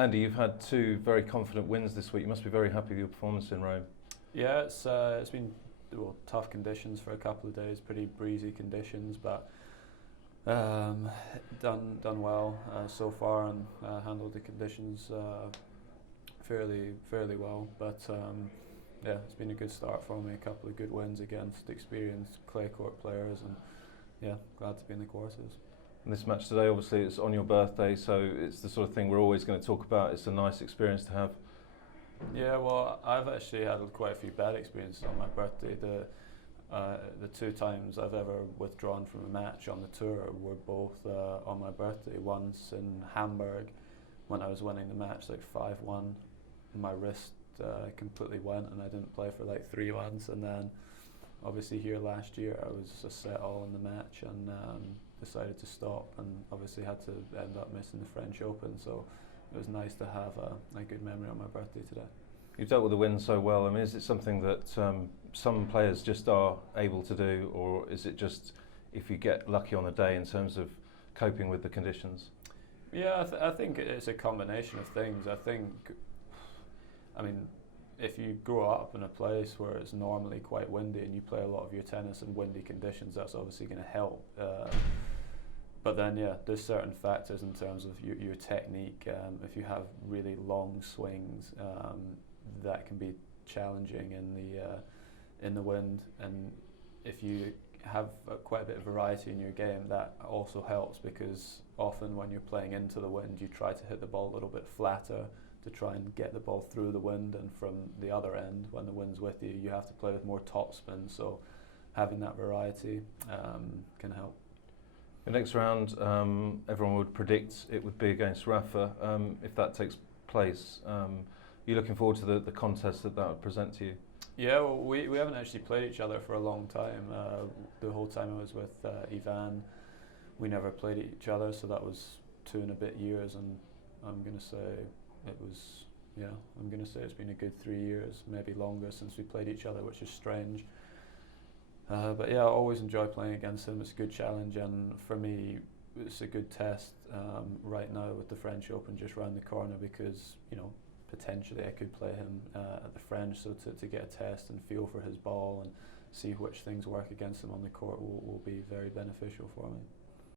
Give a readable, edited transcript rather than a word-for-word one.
Andy, you've had two very confident wins this week. You must be very happy with your performance in Rome. Yeah, it's been tough conditions for a couple of days, pretty breezy conditions, but done well so far, and handled the conditions fairly well. But yeah, it's been a good start for me. A couple of good wins against experienced clay court players, and yeah, glad to be in the quarters. And this match today, obviously, it's on your birthday, so it's the sort of thing we're always going to talk about. It's a nice experience to have. Yeah, well, I've actually had quite a few bad experiences on my birthday. The two times I've ever withdrawn from a match on the tour were both on my birthday. Once in Hamburg, when I was winning the match like 5-1, my wrist completely went and I didn't play for like 3 months. And then obviously here last year I was a set all in the match and decided to stop, and obviously had to end up missing the French Open. So it was nice to have a good memory on my birthday today. You've dealt with the win so well. I mean, is it something that some players just are able to do, or is it just if you get lucky on a day in terms of coping with the conditions? Yeah, I think it's a combination of things. I mean, if you grow up in a place where it's normally quite windy and you play a lot of your tennis in windy conditions, that's obviously going to help. But then, yeah, there's certain factors in terms of your technique. If you have really long swings, that can be challenging in the wind. And if you have quite a bit of variety in your game, that also helps, because often when you're playing into the wind, you try to hit the ball a little bit flatter to try and get the ball through the wind. And from the other end, when the wind's with you, you have to play with more topspin. So having that variety can help. The next round, everyone would predict it would be against Rafa. If that takes place, you're looking forward to the contest that would present to you? Yeah, well, we haven't actually played each other for a long time. The whole time I was with Ivan, we never played each other, so that was 2 and a bit years, and I'm going to say it's been a good 3 years, maybe longer, since we played each other, which is strange. But yeah, I always enjoy playing against him. It's a good challenge, and for me, it's a good test right now with the French Open just round the corner, because potentially I could play him at the French, so to get a test and feel for his ball and see which things work against him on the court will be very beneficial for me.